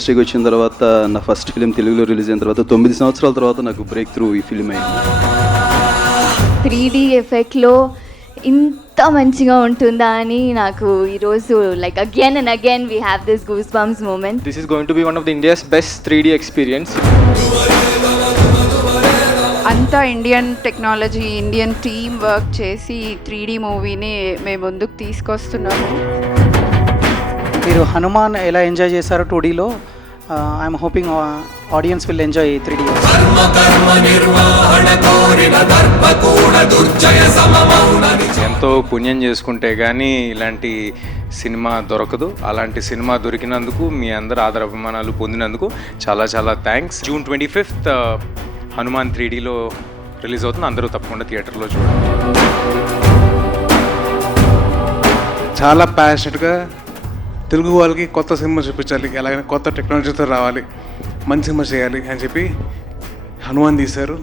ఇండస్ట్రీకి వచ్చిన తర్వాత నా ఫస్ట్ ఫిలిం తెలుగులో రిలీజ్ అయిన తర్వాత 9 సంవత్సరాల తర్వాత నాకు బ్రేక్ త్రూ ఈ ఫిలిం అయింది. 3D ఎఫెక్ట్లో ఇంత మంచిగా ఉంటుందా అని నాకు ఈరోజు like again and again we have this goose bumps moment. This is going to be one of the India's best 3D experience. అంతా Indian technology, Indian team work చేసి 3D మూవీని మేము ముందుకు తీసుకొస్తున్నాము. మీరు హనుమాన్ ఎలా ఎంజాయ్ చేశారో 2Dలో, I'm hoping audience will enjoy 3D. ఎంతో పుణ్యం చేసుకుంటే కానీ ఇలాంటి సినిమా దొరకదు. అలాంటి సినిమా దొరికినందుకు, మీ అందరు ఆదరాభిమానాలు పొందినందుకు చాలా చాలా థ్యాంక్స్. June 25th హనుమాన్ 3Dలో రిలీజ్ అవుతుంది. అందరూ తప్పకుండా థియేటర్లో చూడండి. చాలా ప్యాషనెట్గా తెలుగు వాళ్ళకి కొత్త సినిమా చూపించాలి, అలాగే కొత్త టెక్నాలజీతో రావాలి, మంచి సినిమా చేయాలి అని చెప్పి హనుమాన్ తీశారు.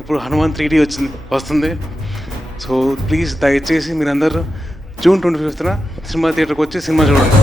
ఇప్పుడు హనుమాన్ 3D వస్తుంది. సో ప్లీజ్ దయచేసి మీరందరూ June 25th సినిమా థియేటర్కి వచ్చి సినిమా చూడండి.